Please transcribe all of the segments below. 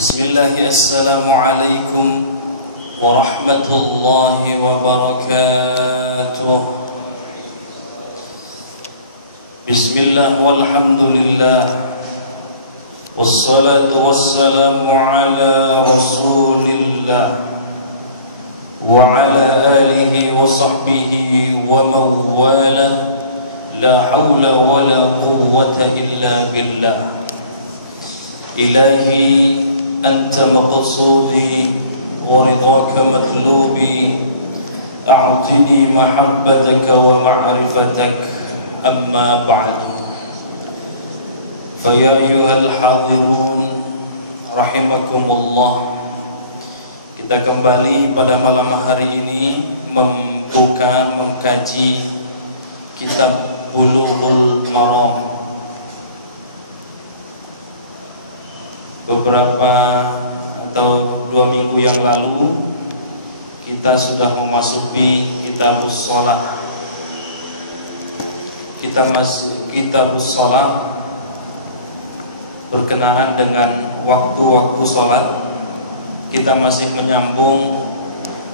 Bismillah, assalamualaikum warahmatullahi wabarakatuh. Bismillah walhamdulillah, wassalatu wassalamu ala rasulillah wa ala alihi wa sahbihi wa mawala. La hawla wa la quwwata illa billah. Ilahi anta maqsudi wa ridhaka matlubi, a'tini mahabbataka wa ma'rifatak, amma ba'du. Fa ya ayyuhal hadirun rahimakumullah, kita kembali pada malam hari ini mengkaji kitab Bulughul Maram. Beberapa atau 2 minggu yang lalu kita sudah memasuki kitabus shalah. Kitabus shalah berkenaan dengan waktu-waktu sholat. Kita masih menyambung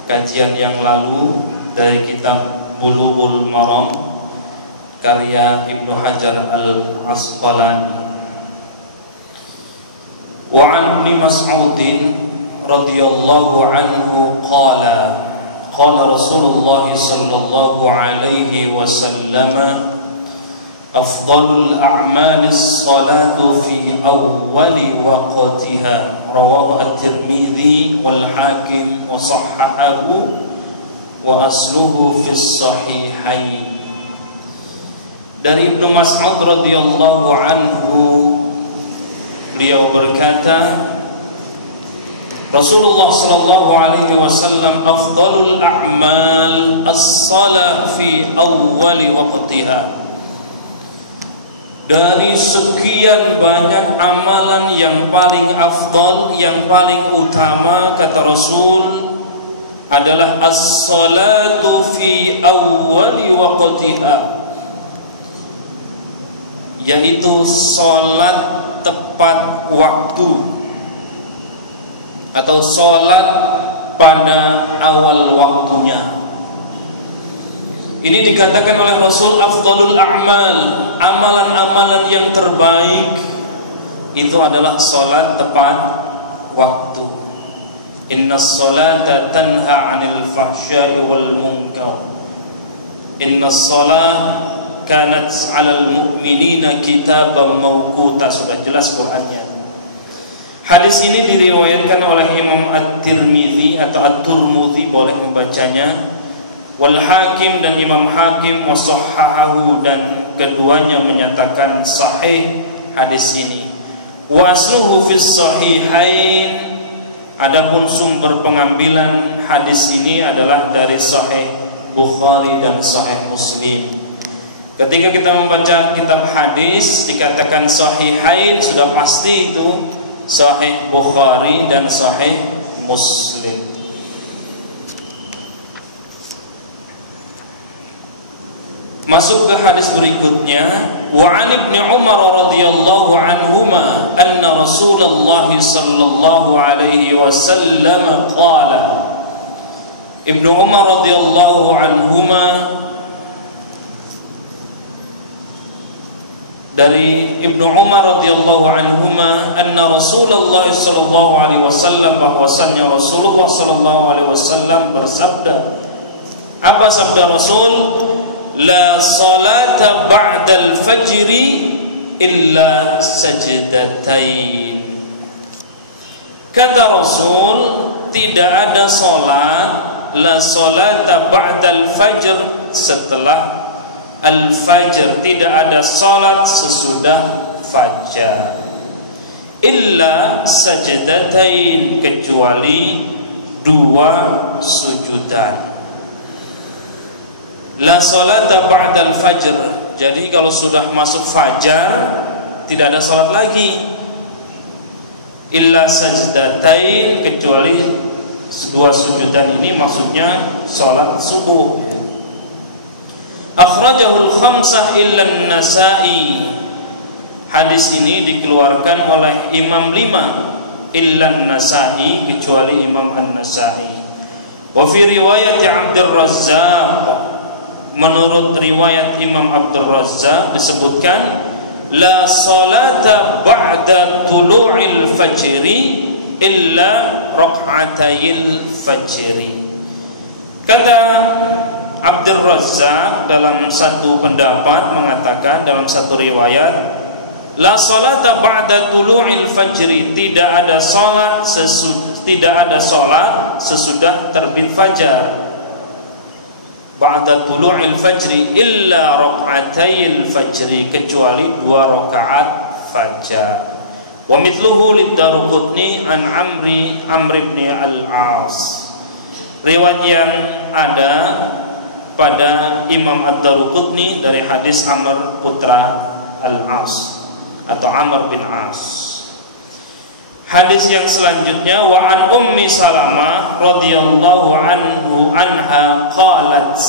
kajian yang lalu dari kitab Bulughul Maram karya Ibnu Hajar Al-Asqalani. Wa an Ibnu Mas'ud radhiyallahu anhu qala Rasulullah sallallahu alaihi wasallam, afdalul a'malis salatu fi awwali waqtiha, rawahu at-Tirmidzi wal Hakim wa sahhahahu wa asluhu fi sahihain. Dari Ibnu Mas'ud radhiyallahu anhu, beliau berkata, Rasulullah sallallahu alaihi wasallam, afdalul a'mal as-salah fi awwali waqtiha. Dari sekian banyak amalan, yang paling afdal, yang paling utama, kata Rasul, adalah as-salatu fi awwali waqtiha, yaitu sholat tepat waktu atau sholat pada awal waktunya. Ini dikatakan oleh Rasul afdalul a'mal, amalan-amalan yang terbaik itu adalah sholat tepat waktu. Innas sholata tanha 'anil fahsya'i wal munkar. Innas sholat kanat 'alal mu'minina kitaban mawquta. Sudah jelas Qur'annya. Hadis ini diriwayatkan oleh Imam At-Tirmidzi atau At-Turmudzi, boleh membacanya, wal Hakim dan Imam Hakim, wa sahhahahu, dan keduanya menyatakan sahih hadis ini. Wa asluhu fis sahihain, adapun sumber pengambilan hadis ini adalah dari Sahih Bukhari dan Sahih Muslim. Ketika kita membaca kitab hadis dikatakan sahihain, sudah pasti itu Sahih Bukhari dan Sahih Muslim. Masuk ke hadis berikutnya. Wa 'an Ibnu Umar radhiyallahu anhuma anna Rasulullah sallallahu alaihi wasallam qala. Ibnu Umar radhiyallahu anhuma, dari Ibnu Umar radhiyallahu anhuma, anna Rasulullah sallallahu alaihi wasallam, bahwasanya Rasulullah sallallahu alaihi wasallam bersabda. Apa sabda Rasul? La salata ba'dal fajri illa sajdatain. Kata Rasul, tidak ada salat, la salata ba'dal fajr, setelah al-fajr, tidak ada salat sesudah fajar, illa sajdatain, kecuali 2 sujudan. La salata ba'dal fajr, jadi kalau sudah masuk fajar tidak ada salat lagi. Illa sajdatain, kecuali 2 sujudan ini maksudnya salat subuh. Akhrajahul khamsah illa an-Nasa'i. Hadis ini dikeluarkan oleh Imam 5, illa An-Nasa'i, kecuali Imam An-Nasa'i. Wa fi riwayat Abdur Razzaq, menurut riwayat Imam Abdur Razzaq disebutkan la salata ba'da tulu'il fajri illa raq'atayil fajri. Kata Abdur Razzaq dalam satu pendapat mengatakan, dalam satu riwayat, la salata ba'da tulu'il fajri, tidak ada salat sesudah terbit fajar. Ba'da tulu'il fajri illa raq'atayil fajri, kecuali 2 rakaat fajar. Wa mithluhu lid-Daruqutni an Amr ibn al-As. Riwayat yang ada pada Imam Ad-Daruqutni dari hadis Amr putra Al-As atau Amr bin As. Hadis yang selanjutnya, wa an Ummi Salamah radhiyallahu anha qalat,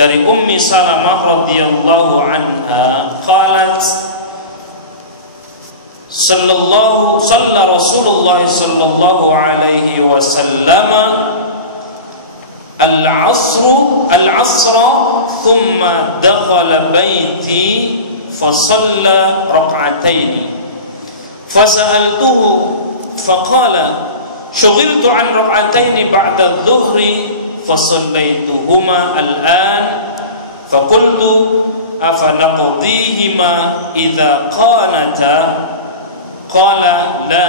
dari Ummi Salamah radhiyallahu anha qalat, salla Rasulullah sallallahu alaihi wasallam al-'asra thumma dakhala baiti fasalla raq'ataini fasa'altuhu faqala shughiltu an raq'ataini ba'da adh-dhuhri fasallaituhuma al-an faqultu afanaqdihima idza qanata qala la,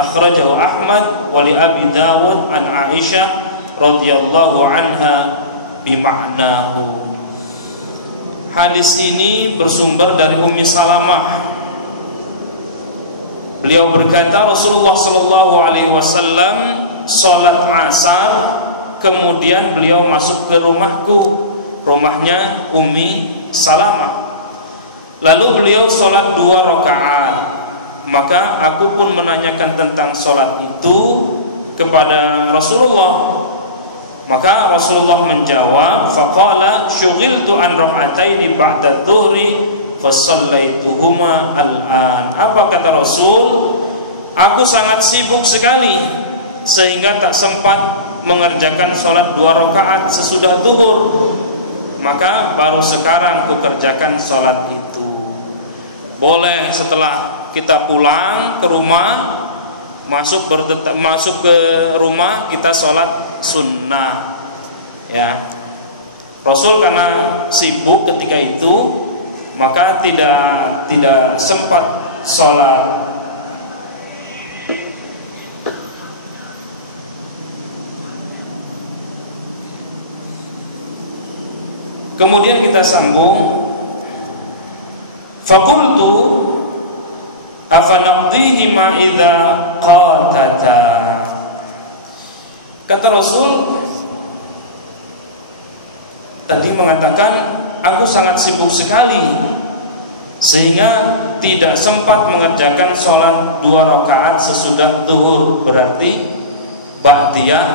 akhrajahu Ahmad wa li Abi Dawud an Aisyah radhiyallahu anha bima'nahu. Hadis ini bersumber dari Ummi Salamah. Beliau berkata, Rasulullah sallallahu alaihi wasallam salat asar, kemudian beliau masuk ke rumahku, rumahnya Ummi Salamah. Lalu beliau salat 2 rakaat. Maka aku pun menanyakan tentang salat itu kepada Rasulullah. Maka Rasulullah menjawab, faqala syughiltu an rak'ataini ba'da adh-dhuhri fasallaituhuma al-an. Apa kata Rasul? Aku sangat sibuk sekali sehingga tak sempat mengerjakan salat 2 rakaat sesudah zuhur. Maka baru sekarang kukerjakan salat itu. Boleh setelah kita pulang ke rumah, masuk ke rumah kita sholat sunnah, ya. Rasul karena sibuk ketika itu, maka tidak sempat sholat. Kemudian kita sambung, faqultu afanaqdihima idza qatata. Kata Rasul tadi mengatakan, aku sangat sibuk sekali sehingga tidak sempat mengerjakan sholat 2 rakaat sesudah zuhur, berarti ba'diyah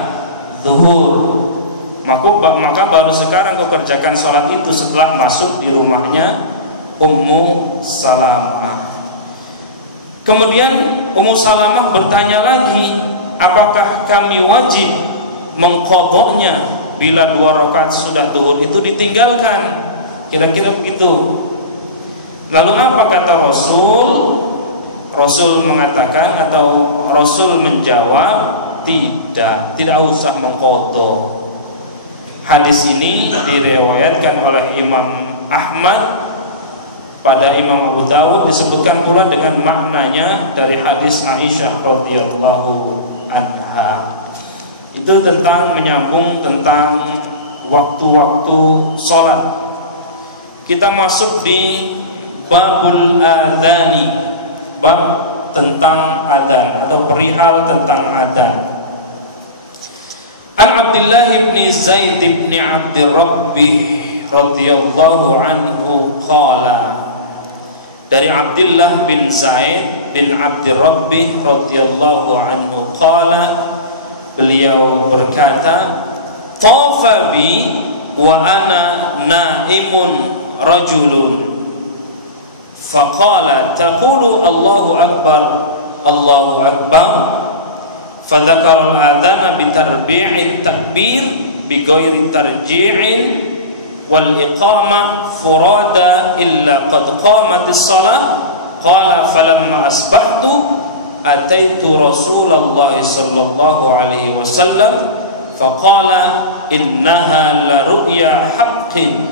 zuhur. Maka baru sekarang aku kerjakan sholat itu setelah masuk di rumahnya Ummu Salamah. Kemudian Ummu Salamah bertanya lagi, apakah kami wajib mengqadha'nya bila 2 rakaat sudah zuhur itu ditinggalkan? Kira-kira begitu. Lalu apa kata Rasul? Rasul mengatakan atau Rasul menjawab, tidak usah mengqadha. Hadis ini diriwayatkan oleh Imam Ahmad, pada Imam Abu Dawud disebutkan pula dengan maknanya dari hadis Aisyah radhiyallahu anha. Itu tentang menyambung tentang waktu-waktu sholat. Kita masuk di babul adzani, bab tentang adzan atau perihal tentang adzan. An Abdullah bin Zaid bin Abd Rabbih radhiyallahu anhu qala, dari Abdullah bin Zaid bin Abd Rabbih radhiyallahu anhu qala, beliau berkata, tafa bi wa ana naimun rajulun faqala taqulu Allahu akbar Allahu Akbar. Fadzakara al-adzana bitarbi'it takbir bighairi tarji'in wal iqama furada illa qad qamatis shalah. Qala falamma asbahtu ataitu Rasulullah sallallahu alaihi wasallam faqala innaha la ru'ya haqqin.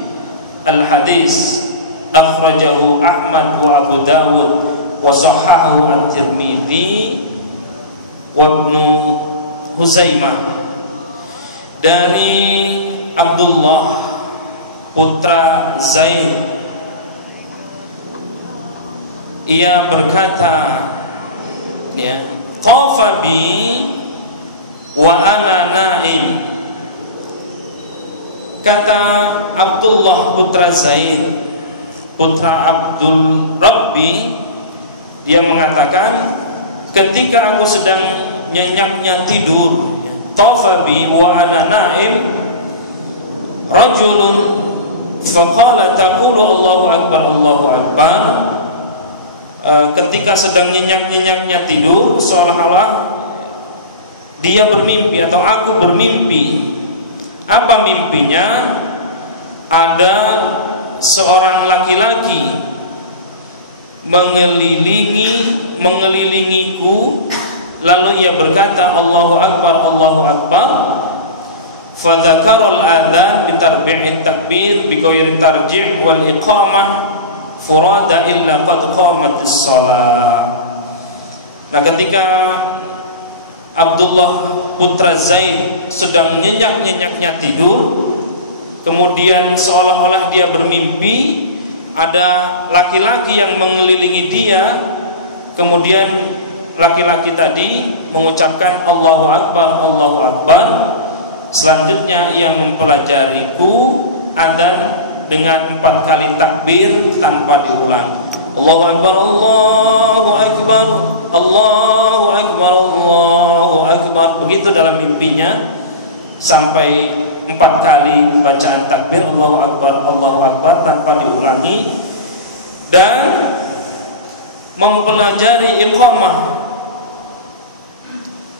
Al-hadis akhrajahu Ahmad wa Abu Dawud wa sahahahu At-Tirmidzi wa Ibnu Huzaimah. Dari Abdullah putra Zaid, ia berkata, ya, tafa bi wa ana naim. Kata Abdullah putra Zaid, putra Abdul Rabbi, dia mengatakan, ketika aku sedang nyenyaknya tidur, tafa bi wa ana naim rajulun faqala taqulu Allahu Akbar Allahu Akbar. Ketika sedang nyenyak-nyenyaknya tidur, seolah-olah dia bermimpi atau aku bermimpi. Apa mimpinya? Ada seorang laki-laki mengelilingiku, lalu ia berkata Allahu Akbar Allahu Akbar. Fadzakara al-adzan bitarbi'it takbir bighairi tarji' wal iqamah furada illa qad qamatis shalah. Nah, ketika Abdullah putra Zaid sedang nyenyak-nyenyaknya tidur, kemudian seolah-olah dia bermimpi, ada laki-laki yang mengelilingi dia, kemudian laki-laki tadi mengucapkan Allahu Akbar Allahu Akbar. Selanjutnya ia mempelajariku adzan dengan 4 kali takbir tanpa diulang. Allahu Akbar Allahu Akbar Allahu Akbar Allahu Akbar. Begitu dalam mimpinya sampai 4 kali bacaan takbir Allahu Akbar tanpa diulangi, dan mempelajari iqamah,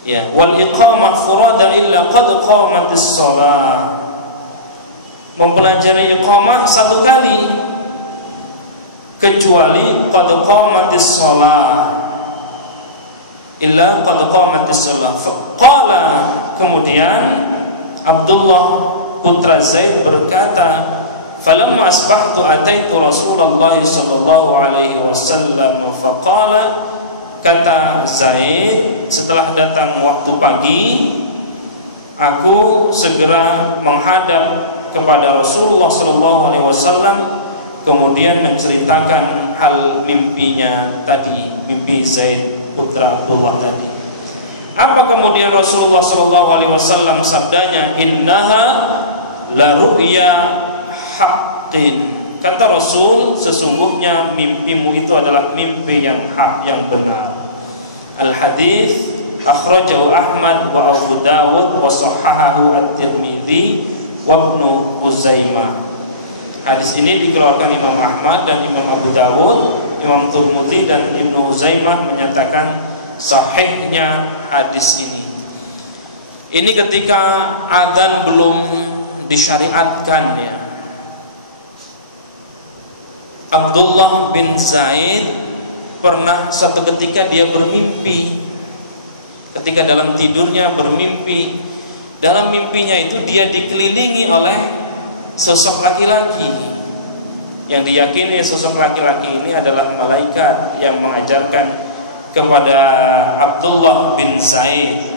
ya, wal iqamah furada illa qad qamatis shalah. Mempelajari iqamah 1 kali kecuali qad qamatis shalah, illa qad qamatis shalah. Qala, kemudian Abdullah putra Zaid berkata, falamma asbahtu ataitu Rasulullah sallallahu alaihi wasallam faqala. Kata Zaid, setelah datang waktu pagi, aku segera menghadap kepada Rasulullah sallallahu alaihi wasallam, kemudian menceritakan hal mimpinya tadi, mimpi Zaid putra Abdullah tadi. Apa kemudian Rasulullah sallallahu alaihi wasallam sabdanya? Innaha la ru'ya haqqin. Kata Rasul, sesungguhnya mimpimu itu adalah mimpi yang hak, yang benar. Al-hadis akhrajahu Ahmad wa Abu Dawud wa sahahahu At-Tirmidzi wa Ibnu Huzaimah. Hadis ini dikeluarkan Imam Ahmad dan Imam Abu Dawud, Imam Tirmidzi dan Ibnu Huzaimah menyatakan sahihnya hadis ini. Ini ketika adzan belum disyariatkan, ya. Abdullah bin Zaid pernah satu ketika dia bermimpi. Ketika dalam tidurnya bermimpi, dalam mimpinya itu dia dikelilingi oleh sosok laki-laki yang diyakini sosok laki-laki ini adalah malaikat yang mengajarkan kepada Abdullah bin Zaid.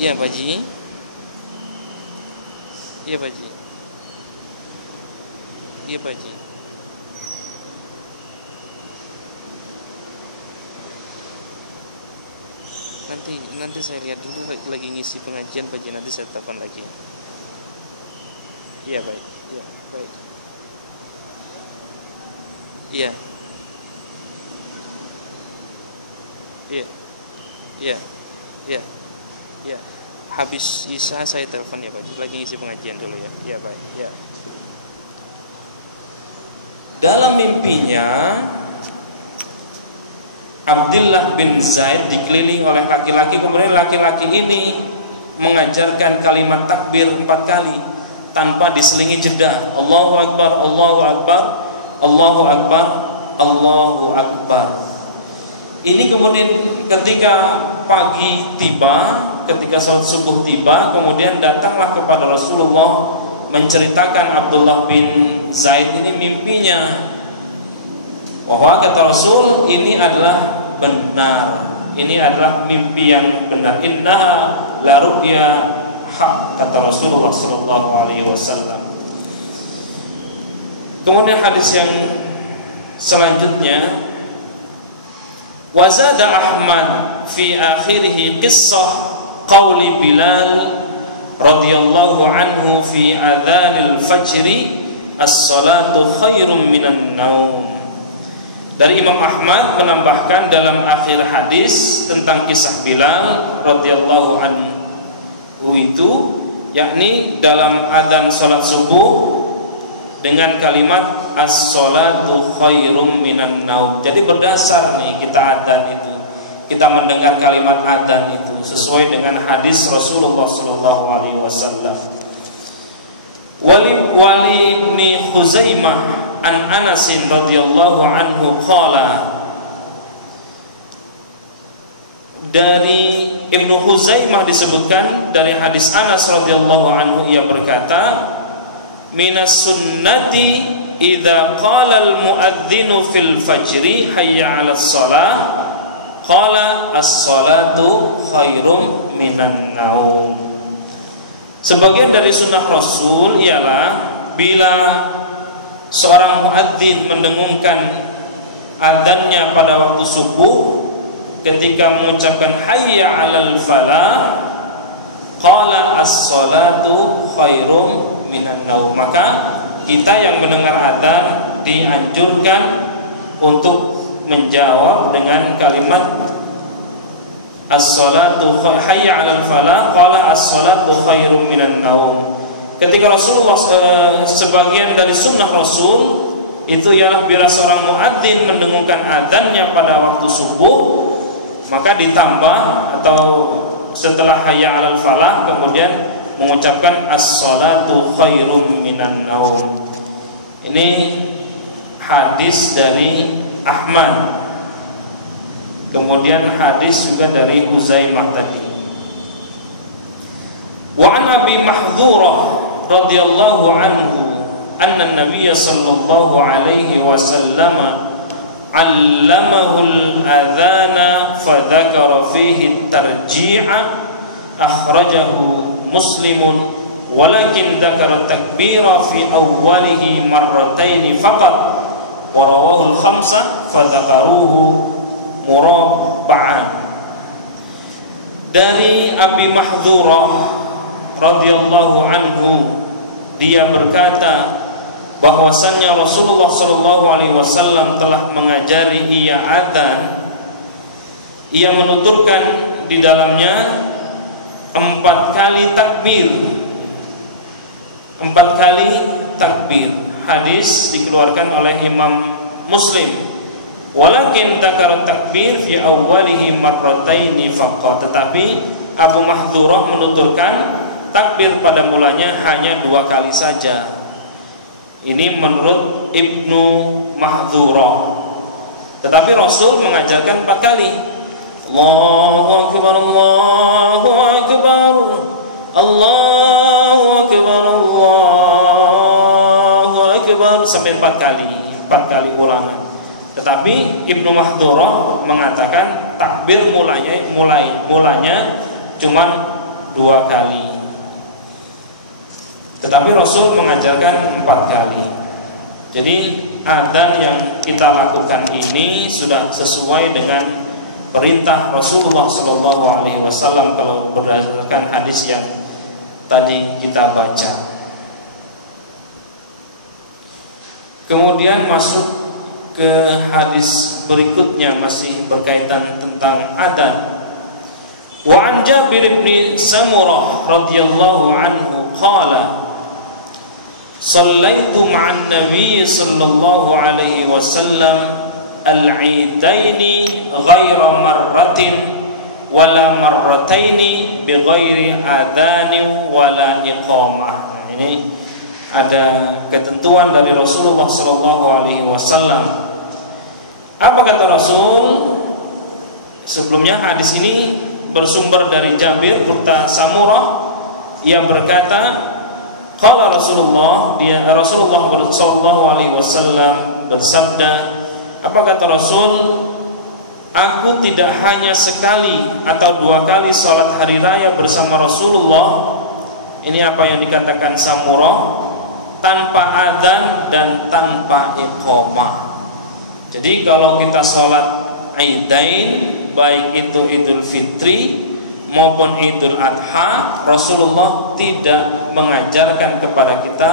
Iya Pak Ji. Iya Pak Ji. Iya Pak Ji. Nanti saya lihat dulu, lagi ngisi pengajian Pak Ji, nanti saya telepon lagi. Iya baik. Iya baik. Iya. Iya. Iya. Iya. Ya, habis Isya saya telepon ya Pak. Lagi isi pengajian dulu ya. Iya baik. Ya. Dalam mimpinya Abdullah bin Zaid dikelilingi oleh laki-laki, kemudian laki-laki ini mengajarkan kalimat takbir 4 kali tanpa diselingi jeda. Allahu Akbar, Allahu Akbar, Allahu Akbar, Allahu Akbar. Ini kemudian ketika pagi tiba, ketika salat subuh tiba, kemudian datanglah kepada Rasulullah menceritakan Abdullah bin Zaid ini mimpinya, bahwa kata Rasul ini adalah benar, ini adalah mimpi yang benar. Innaha la ru'ya haq, kata Rasulullah sallallahu alaihi wasallam. Kemudian hadis yang selanjutnya, wazada Ahmad fi akhirih qissah qauli Bilal radhiyallahu anhu fi adzanil fajri as-salatu khairum minan naum. Dari Imam Ahmad menambahkan dalam akhir hadis tentang kisah Bilal radhiyallahu anhu itu, yakni dalam adzan salat subuh dengan kalimat as-salatu khairum minan naum. Jadi berdasar nih kita adzan itu, kita mendengar kalimat adzan itu sesuai dengan hadis Rasulullah sallallahu alaihi wasallam. Wali ibn Khuzaimah an Anas radhiyallahu anhu qala, dari Ibnu Khuzaimah disebutkan dari hadis Anas radhiyallahu anhu, ia berkata, minas sunnati idza qala al muadzinu fil fajri hayya 'alas shalah qala as-salatu khairum minan naum. Sebagian dari sunnah Rasul ialah bila seorang muadzin mendengungkan adzannya pada waktu subuh, ketika mengucapkan hayya 'alal falah qala as-salatu khairum minan naum, maka kita yang mendengar adzan dianjurkan untuk menjawab dengan kalimat as-salatu hayya 'alal falah qala as-salatu khairum minan naum. Ketika Rasulullah sebagian dari sunnah Rasul itu ialah bila seorang muadzin mendengungkan adzannya pada waktu subuh, maka ditambah atau setelah hayya 'alal falah kemudian mengucapkan as-salatu khairum minan naum. Ini hadis dari Ahmad. Kemudian hadis juga dari Huzaimah tadi. Wa an Abi Mahdhurah radhiyallahu anhu anna an-nabiy sallallahu alaihi wasallam 'allamahu al-adhana fa dzakara fihi at-tarji'a akhrajahu Muslimun walakin dzakara at-takbira fi awwalihi marratayn faqat wa rawahu al-khamsah fa dzakaruhu murabba'an. Dari Abi Mahdhurah radhiyallahu anhu, dia berkata bahwasannya Rasulullah sallallahu alaihi wasallam telah mengajari ia adzan. Ia menuturkan di dalamnya 4 kali takbir. 4 kali takbir. Hadis dikeluarkan oleh Imam Muslim. Walakin dzakara takbir fi awwalihi marrataini faqat. Tetapi Abu Mahdhurah menuturkan takbir pada mulanya hanya 2 kali saja. Ini menurut Ibnu Mahdhurah. Tetapi Rasul mengajarkan 4 kali. Allahu akbar, Allahu akbar, Allahu akbar, Allahu akbar, sampai 4 kali, 4 kali ulangan. Tetapi Ibnu Mahdhurah mengatakan takbir mulanya cuma 2 kali. Tetapi Rasul mengajarkan 4 kali. Jadi adzan yang kita lakukan ini sudah sesuai dengan perintah Rasulullah sallallahu alaihi wasallam kalau berdasarkan hadis yang tadi kita baca. Kemudian masuk ke hadis berikutnya, masih berkaitan tentang adzan. Wa an Jabir bin Samurah radhiyallahu anhu qala Shallaitu ma'an Nabi sallallahu alaihi wasallam al-'idaini ghaira marratin wala marrataini bi ghairi adhanin wala iqamah. Nah, ini ada ketentuan dari Rasulullah sallallahu alaihi wasallam. Apa kata Rasul? Sebelumnya hadis ini bersumber dari Jabir bin Samurah yang berkata, qala Rasulullah sallallahu alaihi wasallam bersabda, apa kata Rasul? Aku tidak hanya sekali atau dua kali sholat hari raya bersama Rasulullah. Ini apa yang dikatakan Samurah, tanpa adzan dan tanpa iqamah. Jadi kalau kita sholat Idain, baik itu Idul Fitri maupun Idul Adha, Rasulullah tidak mengajarkan kepada kita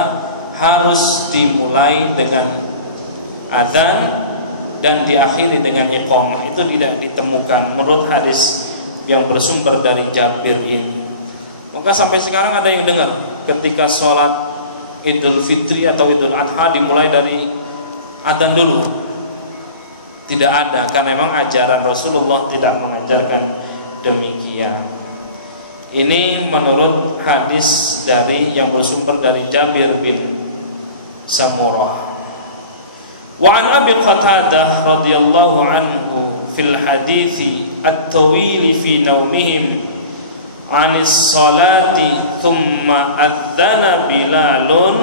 harus dimulai dengan adzan dan diakhiri dengan iqamah. Itu tidak ditemukan menurut hadis yang bersumber dari Jabir ini. Maka sampai sekarang ada yang dengar ketika sholat Idul Fitri atau Idul Adha dimulai dari adzan dulu. Tidak ada, karena memang ajaran Rasulullah tidak mengajarkan demikian. Ini menurut hadis dari yang bersumber dari Jabir bin Samurah. Wa an Abi Qatadah radhiyallahu anhu fil hadithi at-tawil fi naumihim anis salati thumma adzana Bilalun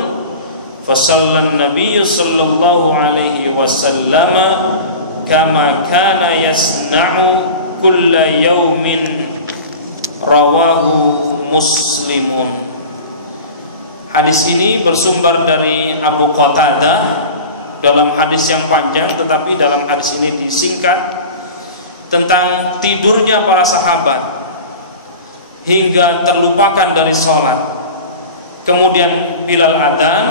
fasalla an-nabiy sallallahu alaihi wasallam kama kana yasna'u kulla yaumin, rawahu Muslimun. Hadis ini bersumber dari Abu Qatadah dalam hadis yang panjang, tetapi dalam hadis ini disingkat tentang tidurnya para sahabat hingga terlupakan dari sholat. Kemudian Bilal adzan,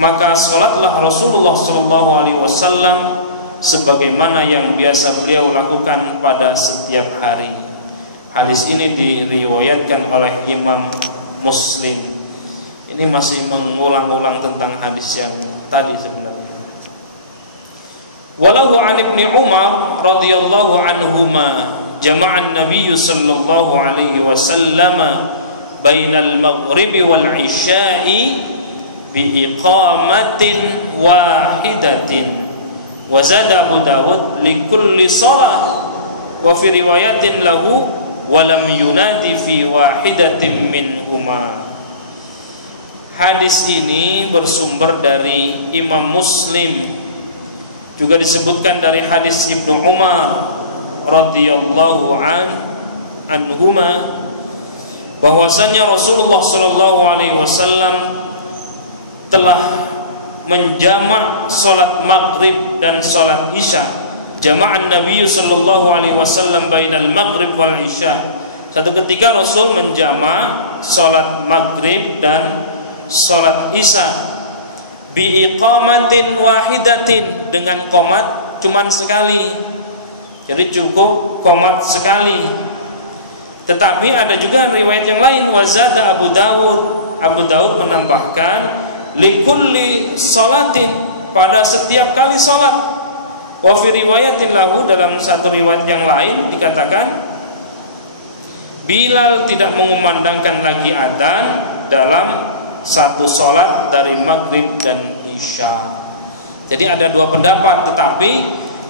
maka sholatlah Rasulullah SAW sebagaimana yang biasa beliau lakukan pada setiap hari. Hadis ini diriwayatkan oleh Imam Muslim. Ini masih mengulang-ulang tentang hadis yang tadi sebenarnya. Walahu an Ibnu Umar radhiyallahu anhuma jama'an Nabi sallallahu alaihi wasallam bainal maghribi wal isya'i bi iqamatin wahidatin. Wa zada Abu Dawud li kulli shalah wa fi riwayatin lahu wa lam yunadi fi wahidatin minhuma. Hadis ini bersumber dari Imam Muslim, juga disebutkan dari hadis Ibnu Umar radhiyallahu anhuma bahwasanya Rasulullah sallallahu alaihi wasallam telah menjamak salat maghrib dan salat isya. Jama'an Nabi sallallahu alaihi wasallam bainal maghrib wal isya. Satu ketika Rasul menjamak salat maghrib dan salat isya bi iqamatin wahidatin, dengan qomat cuman sekali. Jadi cukup qomat sekali. Tetapi ada juga riwayat yang lain, wazada Abu Dawud menambahkan likulli salatin, pada setiap kali salat. Wa fi riwayatin lahu, dalam satu riwayat yang lain dikatakan Bilal tidak mengumandangkan lagi adzan dalam satu salat dari maghrib dan isya. Jadi ada dua pendapat, tetapi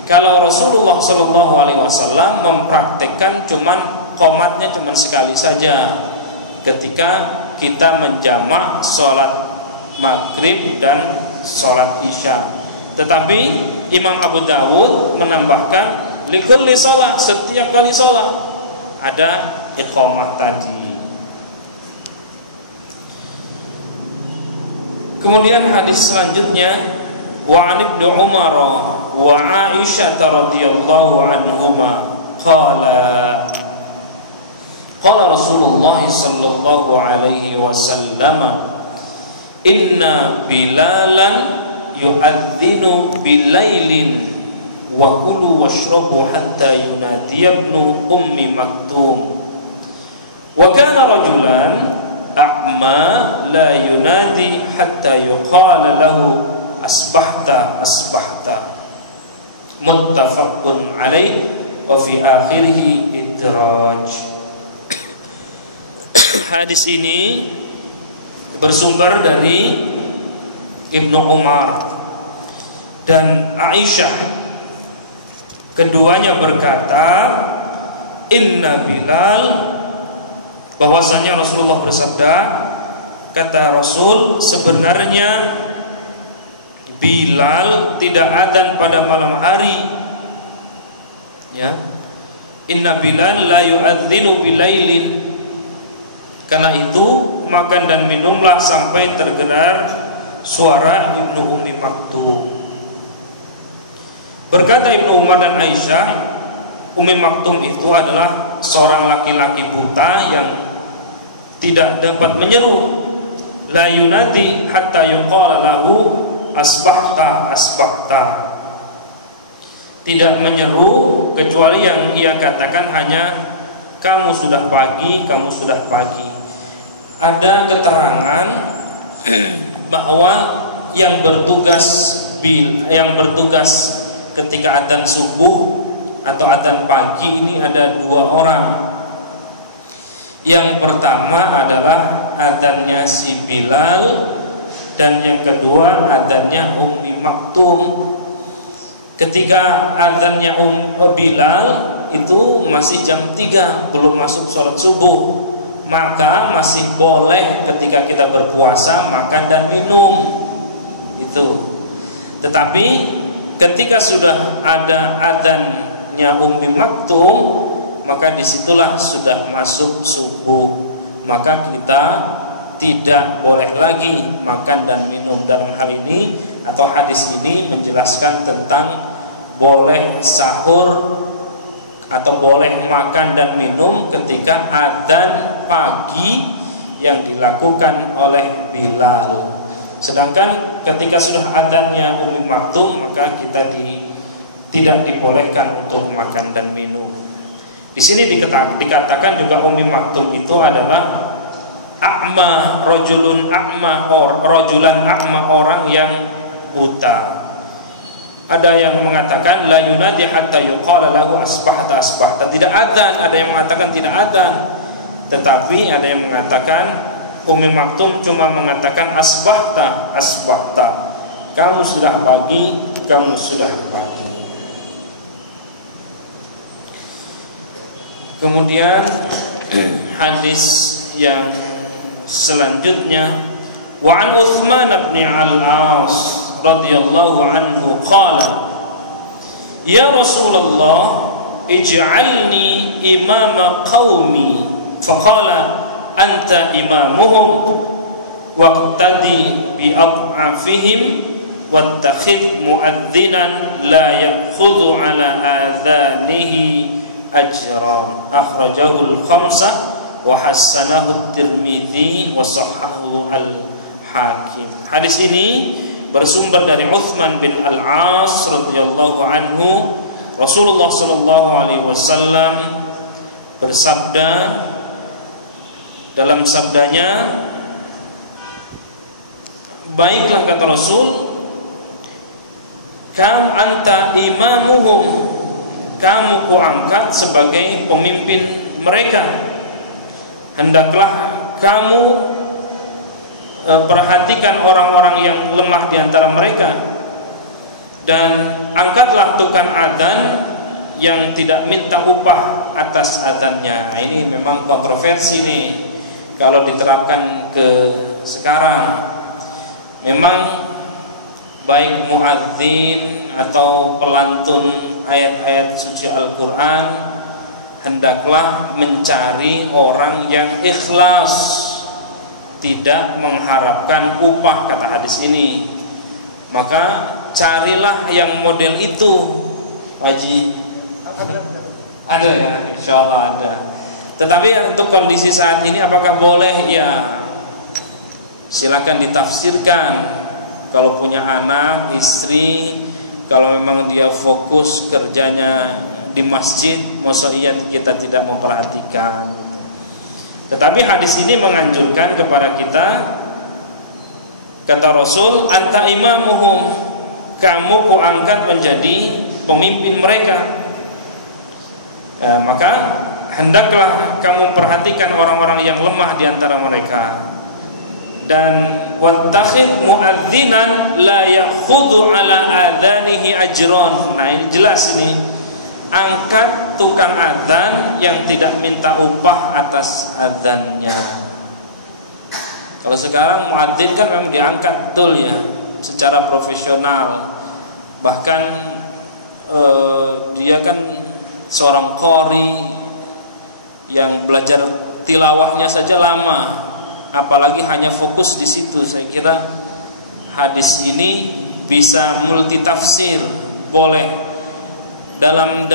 kalau Rasulullah SAW mempraktekkan qomatnya cuman sekali saja ketika kita menjamak salat maghrib dan sholat isya. Tetapi Imam Abu Dawud menambahkan likulli sholat, setiap kali sholat ada iqamah tadi. Kemudian hadis selanjutnya, wa an Ibnu Umar wa Aisyah radhiyallahu anhuma qala Rasulullah sallallahu alaihi wasallam inna Bilalan yu'adzinu bilailin wa kulu washrabu hatta yunadi ibnu ummi maktum wa kana rajulan a'ma la yunadi hatta yuqala lahu asbahta asbahta. Muttafaqun alaih wa fi akhirih idraj. Hadis ini bersumber dari Ibnu Umar dan Aisyah. Keduanya berkata, Inna Bilal, bahwasanya Rasulullah bersabda, kata Rasul, sebenarnya Bilal tidak adzan pada malam hari. Ya. Inna Bilal la yu'adzinu bilailin. Karena itu makan dan minumlah sampai terdengar suara Ibnu Ummi Maktum. Berkata Ibnu Umar dan Aisyah, Ummi Maktum itu adalah seorang laki-laki buta yang tidak dapat menyeru. La yunadi hatta yuqala lahu asbahta asbahta. Tidak menyeru kecuali yang ia katakan hanya kamu sudah pagi, kamu sudah pagi. Ada keterangan bahwa yang bertugas ketika adzan subuh atau adzan pagi ini ada dua orang. Yang pertama adalah adzannya si Bilal, dan yang kedua adzannya Ummi Maktum. Ketika adzannya Bilal itu masih jam 3, belum masuk sholat subuh, maka masih boleh ketika kita berpuasa makan dan minum itu. Tetapi ketika sudah ada adzannya Ummi Maktum, maka disitulah sudah masuk subuh, maka kita tidak boleh lagi makan dan minum. Dalam hal ini atau hadis ini menjelaskan tentang boleh sahur atau boleh makan dan minum ketika adzan pagi yang dilakukan oleh Bilal. Sedangkan ketika sudah adzannya Ummi Maktum, maka kita tidak dibolehkan untuk makan dan minum. Di sini dikatakan juga Ummi Maktum itu adalah a'ma, rajulan a'ma, orang yang buta. Ada yang mengatakan la yunadi hatta yuqala lahu asbahta asbahta. Tidak adzan, ada yang mengatakan tidak adzan. Tetapi ada yang mengatakan Ummi Maktum cuma mengatakan asbahta asbahta. Kamu sudah pagi, kamu sudah pagi. Kemudian hadis yang selanjutnya, wa an Utsman bin Al-As radhiyallahu anhu qala, ya Rasulullah ij'alni imama qaumi, faqala anta imamuhum waqtadi bi ad'afihim wattakhidh mu'adzinan la ya'khudhu ala adhanihi ajran. Akhrajahu al-khamsah wa hassanahu at-Tirmidzi wa sahhahu al-Hakim. Hadis ini bersumber dari Utsman bin Al-As radhiyallahu anhu. Rasulullah sallallahu alaihi wasallam bersabda, dalam sabdanya, baiklah kata Rasul, kamu anta imamuhum, kamu kuangkat sebagai pemimpin mereka. Hendaklah kamu perhatikan orang-orang yang lemah di antara mereka, dan angkatlah tukang adzan yang tidak minta upah atas adzannya. Nah, ini memang kontroversi nih kalau diterapkan ke sekarang. Memang baik muadzin atau pelantun ayat-ayat suci Al-Quran hendaklah mencari orang yang ikhlas, tidak mengharapkan upah, kata hadis ini. Maka carilah yang model itu, Haji. Ada ya, insyaallah ada. Tetapi untuk kondisi saat ini apakah boleh? Ya, silakan ditafsirkan. Kalau punya anak, istri, kalau memang dia fokus kerjanya di masjid, masa iya kita tidak memperhatikan. Tetapi hadis ini menganjurkan kepada kita, kata Rasul, anta imamuhum, kamu kuangkat menjadi pemimpin mereka. Maka hendaklah kamu perhatikan orang-orang yang lemah di antara mereka. Dan wattakhid muadzinan la ya'khudhu ala adzanihi ajron. Nah, ini jelas ini. Angkat tukang adzan yang tidak minta upah atas adzannya. Kalau sekarang muadzin kan memang diangkat betul ya, secara profesional. Bahkan dia kan seorang qori yang belajar tilawahnya saja lama, apalagi hanya fokus di situ. Saya kira hadis ini bisa multitafsir, boleh dalam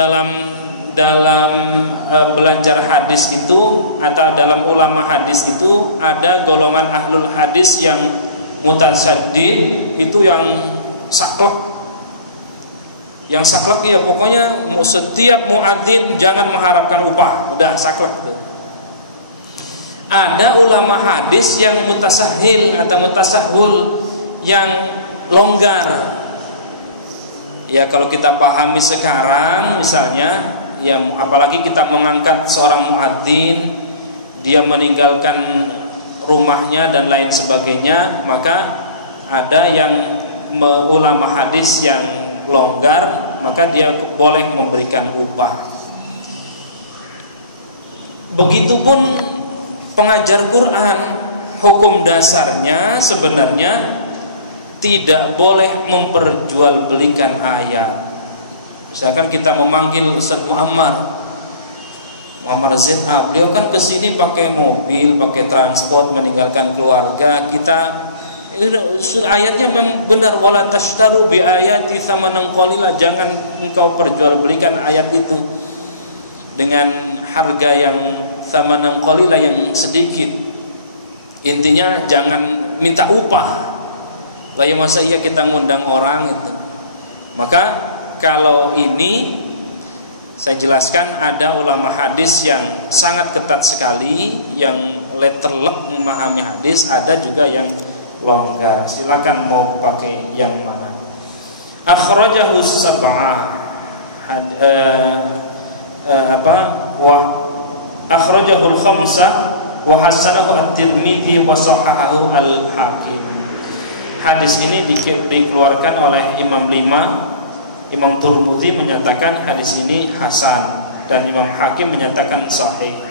belajar hadis itu atau dalam ulama hadis itu ada golongan ahlul hadis yang mutasaddid, itu yang saklek. Yang saklek ya pokoknya setiap muadzin jangan mengharapkan upah, udah saklek. Ada ulama hadis yang mutasahhil atau mutasahhul, yang longgar. Ya kalau kita pahami sekarang misalnya, ya apalagi kita mengangkat seorang muadzin, dia meninggalkan rumahnya dan lain sebagainya, maka ada yang ulama hadis yang longgar, maka dia boleh memberikan upah. Begitupun pengajar Quran, hukum dasarnya sebenarnya tidak boleh memperjualbelikan ayat. Misalkan kita memanggil Ustaz Muammar ZA, beliau kan kesini pakai mobil, pakai transport, meninggalkan keluarga. Kita ayatnya memang benar, wala tashtaru bi ayati tsamanan qalila, jangan engkau perjualbelikan ayat itu dengan harga yang tsamanan qalila, yang sedikit. Intinya jangan minta upah. Lah ya masa iya kita ngundang orang itu. Maka kalau ini saya jelaskan, ada ulama hadis yang sangat ketat sekali, yang letterlek memahami hadis, ada juga yang longgar. Silakan mau pakai yang mana. Akhrajahu sab'ah akhrajahu al-khamsah wa hasanahu at-Tirmidzi wa sahahahu al-Hakim. Hadis ini dikeluarkan oleh Imam 5. Imam Tirmidzi menyatakan hadis ini hasan dan Imam Hakim menyatakan sahih.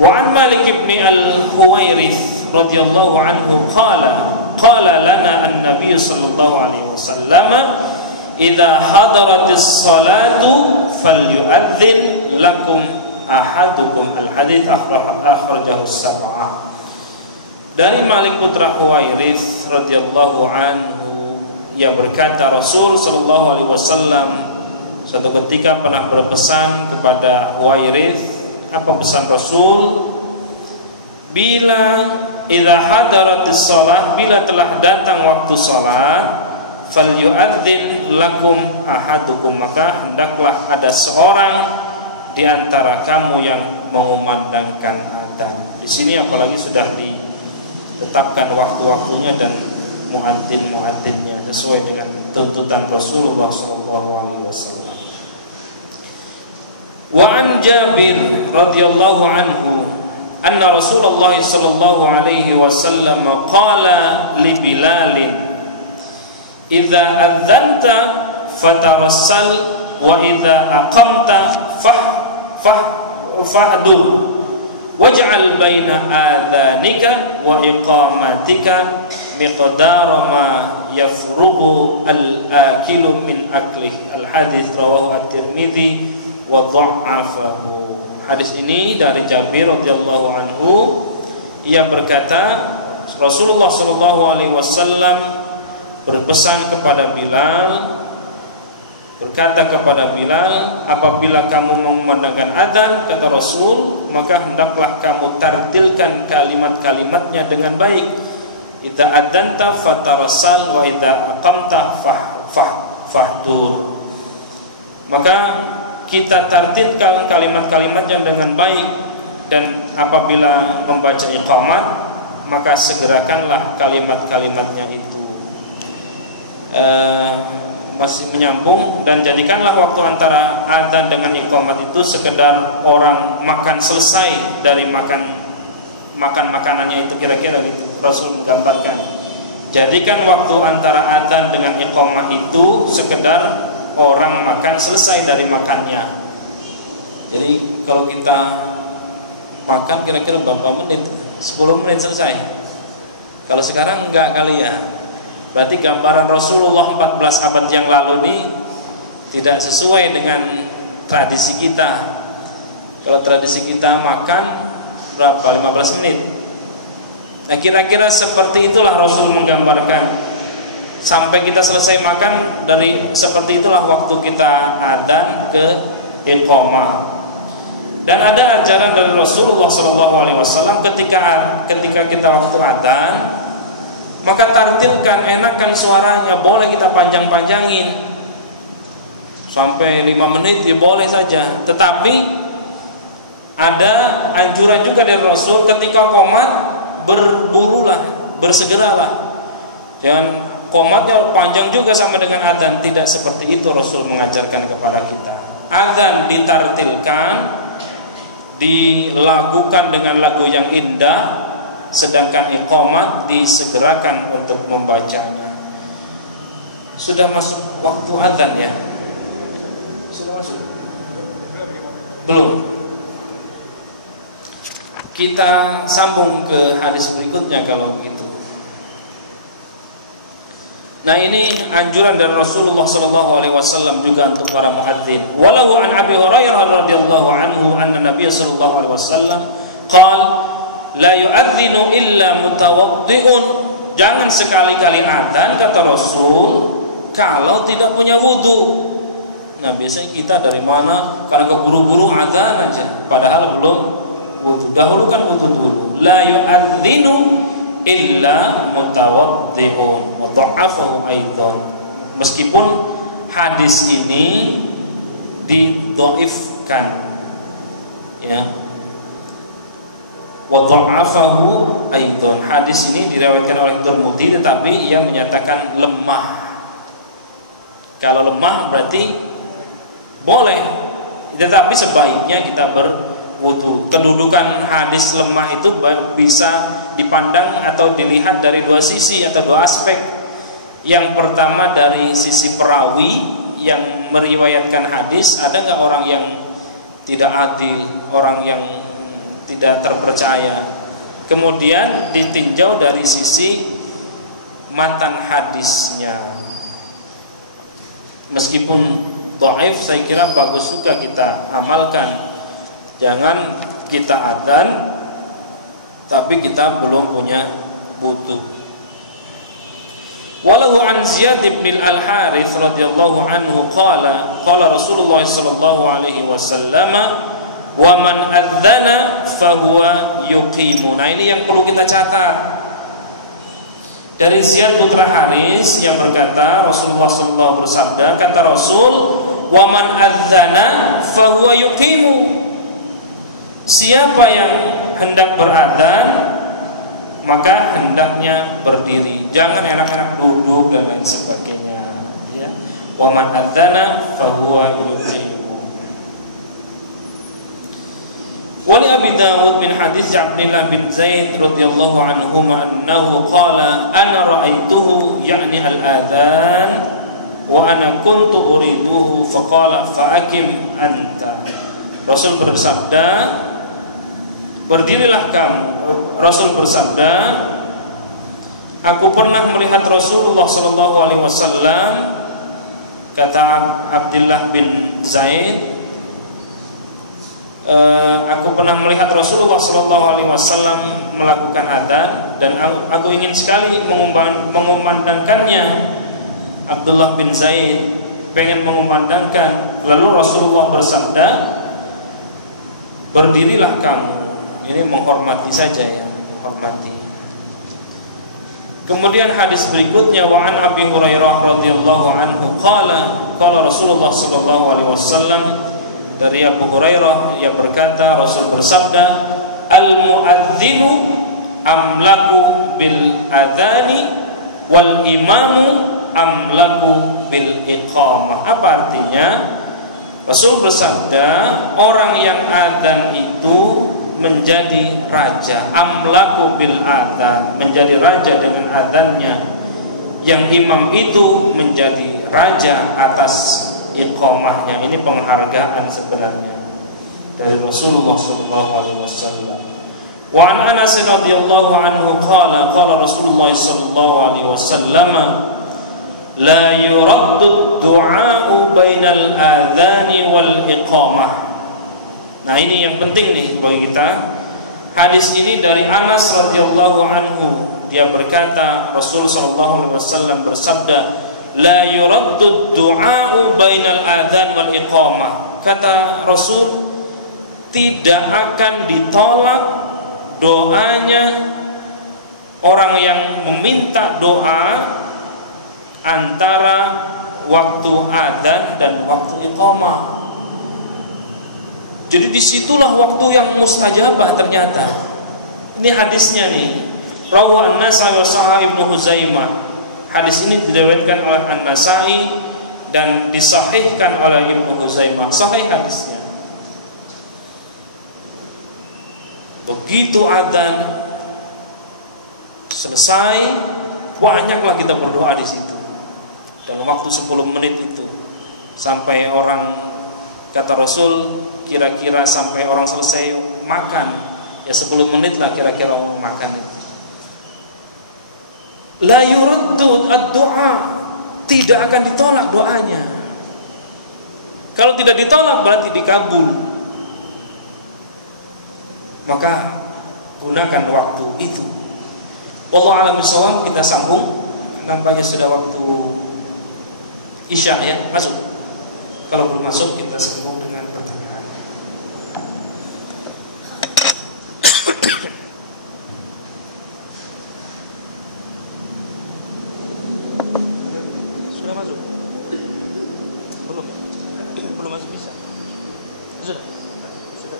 Wa an Malik bin al-Huwairits radhiyallahu anhu qala lana an-nabiy sallallahu alaihi wasallam idza hadaratis salatu falyu'adzin lakum ahadukum. Al-hadits akhrajahu sab'ah. Dari Malik putra Huwairits radhiyallahu anhu, ia berkata, Rasul sallallahu alaihi wasallam suatu ketika pernah berpesan kepada Huwairits. Apa pesan Rasul? Bila idza hadaratis shalah, bila telah datang waktu salat, falyu'adzin lakum ahadukum, maka hendaklah ada seorang di antara kamu yang mengumandangkan adzan. Di sini apalagi sudah ditetapkan waktu-waktunya dan muadzin-muadzinnya sesuai dengan tuntutan Rasulullah SAW. Wa an Jabir radhiyallahu anhu anna Rasulullah sallallahu alaihi wasallam qala li Bilal idza adzanta fatarassal wa idza aqamta fahdur waj'al baina adzanika wa iqamatika miqdara ma yafrugu al-akilu min aklih. Al-hadits rawahu at-Tirmidzi wa dha'afahu. Hadis ini dari Jabir radhiyallahu anhu, ia berkata Rasulullah sallallahu alaihi wasallam berpesan kepada Bilal, berkata kepada Bilal, apabila kamu mengumandangkan adzan, kata Rasul, maka hendaklah kamu tartilkan kalimat-kalimatnya dengan baik. Idza adzanta fatarassal wa idza aqamta fahdur. Maka kita tartilkan kalimat-kalimatnya dengan baik. dan apabila membaca iqamat maka segerakanlah kalimat-kalimatnya itu. Masih menyambung, dan jadikanlah waktu antara adzan dengan iqamat itu sekedar orang makan selesai dari makan makanannya itu, kira-kira gitu Rasul menggambarkan. Jadikan waktu antara adzan dengan iqamah itu sekedar orang makan selesai dari makannya. Jadi kalau kita makan kira-kira berapa menit? 10 menit selesai. Kalau sekarang enggak kali ya. Berarti gambaran Rasulullah 14 abad yang lalu ini tidak sesuai dengan tradisi kita. Kalau tradisi kita makan berapa? 15 menit. Nah, kira-kira seperti itulah Rasul menggambarkan. Sampai kita selesai makan, dari seperti itulah waktu kita adzan ke iqamah. Dan ada ajaran dari Rasulullah SAW ketika kita waktu adzan, maka tartilkan, enakan suaranya, boleh kita panjang-panjangin sampai 5 menit ya boleh saja. Tetapi ada anjuran juga dari Rasul ketika qomat, berburulah, bersegeralah. Jangan qomatnya panjang juga sama dengan adzan, tidak seperti itu Rasul mengajarkan kepada kita. Adzan ditartilkan, dilakukan dengan lagu yang indah, sedangkan iqamat disegerakan untuk membacanya. Sudah masuk waktu adzan ya? Sudah masuk? Belum. Kita sambung ke hadis berikutnya kalau begitu. Nah, ini anjuran dari Rasulullah SAW juga untuk para muadzin. Walau an Abi Hurairah radhiyallahu anhu anna Nabiy sallallahu alaihi wasallam qala la yu'adzinu illa mutawaddi'un. Jangan sekali-kali adzan, kata Rasul, kalau tidak punya wudu. Nah, biasanya kita dari mana? Karena keburu-buru adzan aja, padahal belum wudu. Dahulukan wudu dulu. La yu'adzinu illa mutawaddi'un. Wa dha'afahu aidan. Meskipun hadis ini didhaifkan, ya. Wa dha'afahu aidan. Hadis ini diriwayatkan oleh Tirmidzi tetapi ia menyatakan lemah. Kalau lemah berarti boleh, tetapi sebaiknya kita berwudu. Kedudukan hadis lemah itu bisa dipandang atau dilihat dari dua sisi atau dua aspek. Yang pertama dari sisi perawi yang meriwayatkan hadis, ada nggak orang yang tidak adil, orang yang tidak terpercaya. Kemudian ditinjau dari sisi matan hadisnya. Meskipun dhaif, saya kira bagus juga kita amalkan. Jangan kita adzan tapi kita belum punya wudu. Walau an Ziyad bin al-Harits radhiyallahu anhu qala Rasulullah sallallahu alaihi wasallam wa man adzana fahuwa yuqimu. Nah, ini yang perlu kita catat. Dari Ziyad putra Haris yang berkata, Rasulullah sallallahu bersabda, kata Rasul, wa man adzana fahuwa yuqimu. Siapa yang hendak beradzan maka hendaknya berdiri, jangan enak-enak duduk dan lain sebagainya, ya. Wa man adzana fahuwa yuqimu. Wali Abi Dawud bin hadis Abdullah bin Zaid radhiyallahu anhu annahu qala ana ra'aituhu ya'ni al-adzan wa ana kuntu uriduhu faqala fa'akim anta. Rasul bersabda, berdirilah kamu. Rasul bersabda, aku pernah melihat Rasulullah sallallahu alaihi wasallam, kata Abdullah bin Zaid, aku pernah melihat Rasulullah sallallahu alaihi wasallam melakukan adzan dan aku ingin sekali mengumandangkannya. Abdullah bin Zaid pengen mengumandangkan, lalu Rasulullah bersabda, berdirilah kamu. Ini menghormati saja, ya, menghormati. Kemudian hadis berikutnya, wa an Abi Hurairah radhiyallahu anhu qala Rasulullah sallallahu alaihi wasallam, dari Abu Hurairah ia berkata, Rasul bersabda, al-muadzinu amlaku bil adani wal imamu amlaku bil iqamah. Apa artinya? Rasul bersabda, orang yang adzan itu menjadi raja, amlaku bil adzan, menjadi raja dengan adzannya. Yang imam itu menjadi raja atas iqamahnya. Ini penghargaan sebenarnya dari Rasulullah sallallahu alaihi wasallam. Wa an Anas radhiyallahu anhu qala qala Rasulullah sallallahu alaihi wasallam la yuraddu du'a'u bainal adhani wal iqamah. Nah, ini yang penting nih bagi kita. Hadis ini dari Anas radhiyallahu anhu. Dia berkata, Rasul sallallahu alaihi wasallam bersabda, la yuraddu du'a'u bainal adhan wal iqamah. Kata Rasul, tidak akan ditolak doanya orang yang meminta doa antara waktu adzan dan waktu iqamah. Jadi disitulah waktu yang mustajabah ternyata. Ini hadisnya nih. Rawahu An-Nasa'i wa Sahih Ibnu Huzaimah. Hadis ini diriwayatkan oleh An-Nasa'i dan disahihkan oleh Ibnu Huzaimah. Sahih hadisnya. Begitu adzan selesai, banyaklah kita berdoa di situ. Dalam waktu 10 menit itu sampai orang, kata Rasul, kira-kira sampai orang selesai makan, ya 10 menit lah kira-kira orang makan itu. La yuraddu ad-du'a, tidak akan ditolak doanya. Kalau tidak ditolak berarti dikabul. Maka gunakan waktu itu. Wallahu a'lam bishawab. Kita sambung. Nampaknya sudah waktu Isya ya, masuk. Kalau belum masuk kita sambung dengan pertanyaan. Sudah masuk? Belum ya? Belum masuk bisa?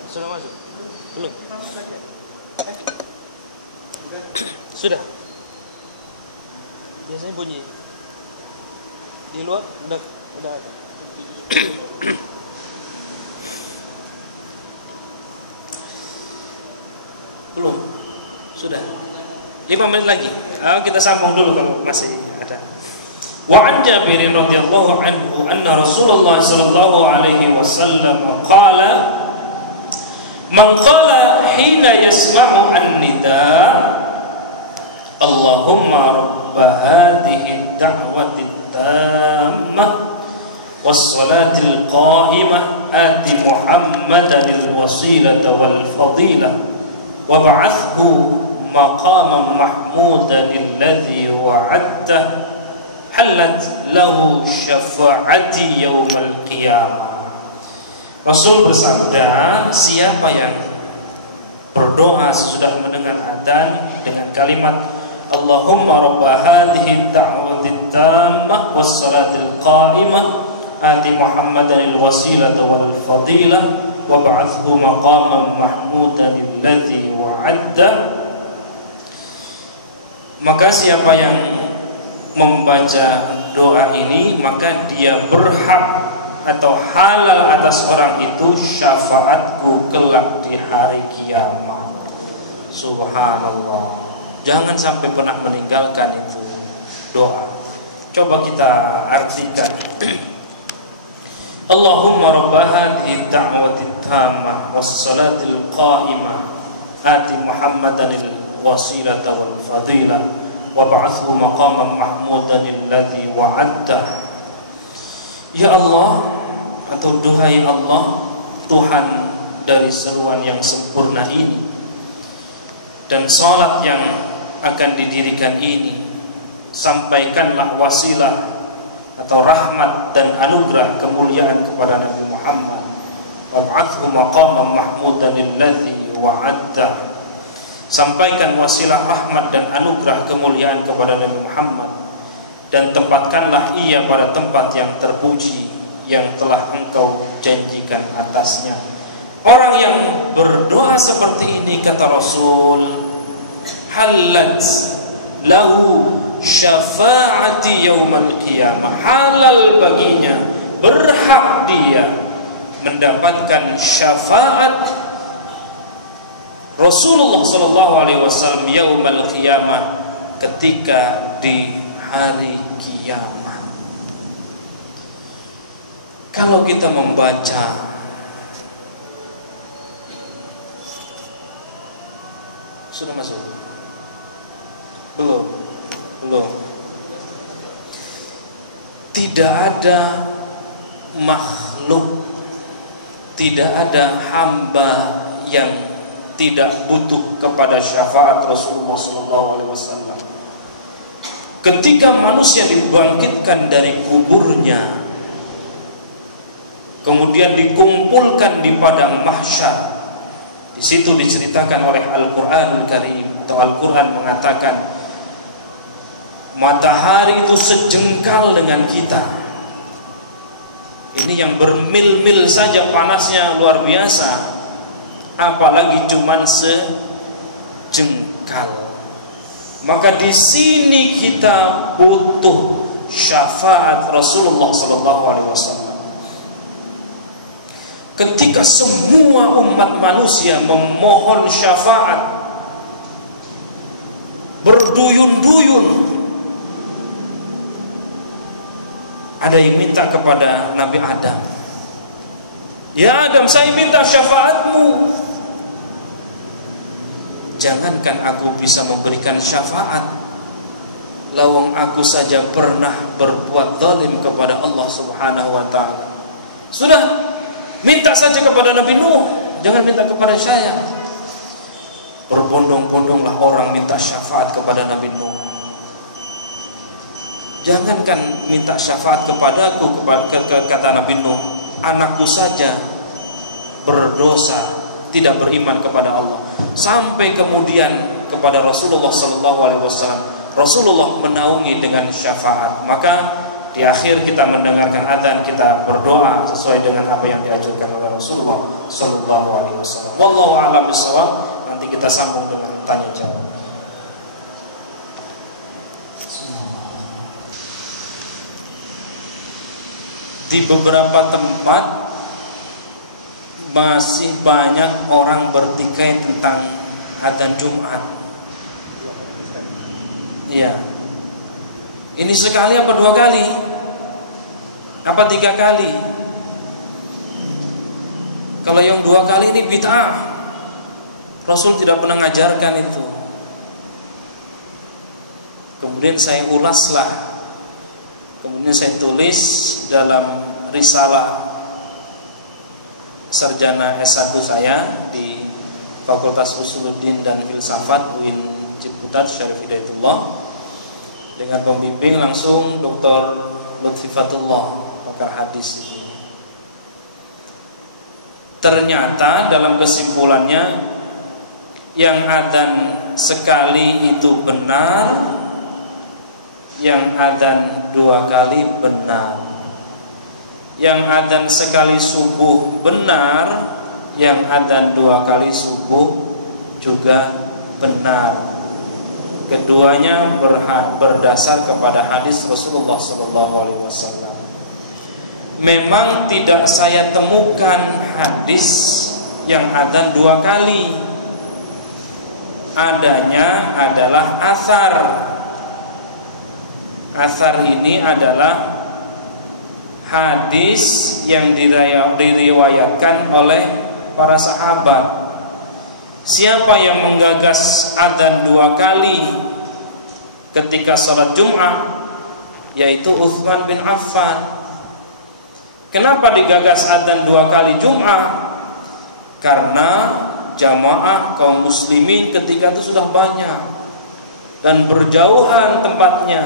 Sudah masuk? Belum? Sudah? Biasanya bunyi di luar udah ada. Belum? Sudah? 5 menit lagi. Kita sambung dulu kalau masih ada. Wa an Jabir radhiyallahu anhu anna Rasulullah sallallahu alaihi wasallam qala man qala hina yasma'u an-nida Allahumma rabb hadhihi ad-da'wati التامة والصلاة القائمة آت محمدا الوسيلة والفضيلة وابعثه مقاما محمودا الذي وعدته حلت له شفاعتي يوم القيامة. Rasul bersabda, siapa yang berdoa sesudah mendengar adzan dengan kalimat Allahumma rabba hadhihi ad-da'wati tammah was-salatil qa'imah ati Muhammadan al-wasilata wal fadilah wab'athhu maqaman mahmudan alladhi wa'adda. Maka siapa yang membaca doa ini maka dia berhak atau halal atas orang itu syafaatku kelak di hari kiamat. Subhanallah. Jangan sampai pernah meninggalkan itu doa. Coba kita artikan. Allahumma rabba hadhihi ad-da'wati at-tammah was-salatil qa'imah ati Muhammadan al-wasilata wal fadilah wab'athhu maqaman mahmudan alladhi wa'adta. Ya Allah, atau duhai Allah, Tuhan dari seruan yang sempurna ini dan salat yang akan didirikan ini, sampaikanlah wasilah atau rahmat dan anugerah kemuliaan kepada Nabi Muhammad. Wab'athhu maqaman mahmudan alladhi wa'adta. Sampaikan wasilah rahmat dan anugerah kemuliaan kepada Nabi Muhammad dan tempatkanlah ia pada tempat yang terpuji yang telah engkau janjikan atasnya. Orang yang berdoa seperti ini, kata Rasul, halat lahu syafa'ati yaumal qiyamah, halal baginya, berhak dia mendapatkan syafaat Rasulullah sallallahu alaihi wasallam yaumal qiyamah, ketika di hari kiamat. Kalau kita membaca sudah masuk? Belum. Tidak ada makhluk, tidak ada hamba yang tidak butuh kepada syafaat Rasulullah SAW. Ketika manusia dibangkitkan dari kuburnya, kemudian dikumpulkan di padang mahsyar, di situ diceritakan oleh Al-Qur'anul Karim, atau Al-Qur'an mengatakan, matahari itu sejengkal dengan kita. Ini yang bermil-mil saja panasnya luar biasa, apalagi cuman sejengkal. Maka di sini kita butuh syafaat Rasulullah sallallahu alaihi wasallam. Ketika semua umat manusia memohon syafaat, berduyun-duyun, ada yang minta kepada Nabi Adam, ya Adam, saya minta syafaatmu. Jangankan aku bisa memberikan syafaat, lawang aku saja pernah berbuat zalim kepada Allah Subhanahu wa ta'ala. Sudah, minta saja kepada Nabi Nuh, jangan minta kepada saya. Berbondong-bondonglah orang minta syafaat kepada Nabi Nuh. Jangankan minta syafaat kepadaku, kata Nabi Nuh, anakku saja berdosa, tidak beriman kepada Allah. Sampai kemudian kepada Rasulullah SAW, Rasulullah menaungi dengan syafaat. Maka di akhir kita mendengarkan adzan, kita berdoa sesuai dengan apa yang diajarkan oleh Rasulullah SAW. Wallahu a'lam bishawab. Nanti kita sambung dengan tanya jawab. Di beberapa tempat masih banyak orang bertikai tentang adzan Jumat. Iya. Ini sekali apa 2 kali? Apa 3 kali? Kalau yang 2 kali ini bid'ah. Rasul tidak pernah mengajarkan itu. Kemudian saya ulaslah. Kemudian saya tulis dalam risalah sarjana S1 saya di Fakultas Usuluddin dan Filsafat UIN Ciputat Syarif Hidayatullah, dengan pembimbing langsung Dr. Lutfifatullah, pakar hadis ini. Ternyata dalam kesimpulannya, yang adzan sekali itu benar, yang adzan 2 kali benar. Yang adzan sekali subuh benar, yang adzan 2 kali subuh juga benar. Keduanya berdasar kepada hadis Rasulullah SAW. Memang tidak saya temukan hadis yang adzan 2 kali. Adanya adalah athar. Athar ini adalah hadis yang diriwayatkan oleh para sahabat. Siapa yang menggagas adzan 2 kali ketika sholat Jum'ah, yaitu Utsman bin Affan. Kenapa digagas adzan 2 kali Jum'ah? Karena jamaah kaum muslimin ketika itu sudah banyak dan berjauhan tempatnya,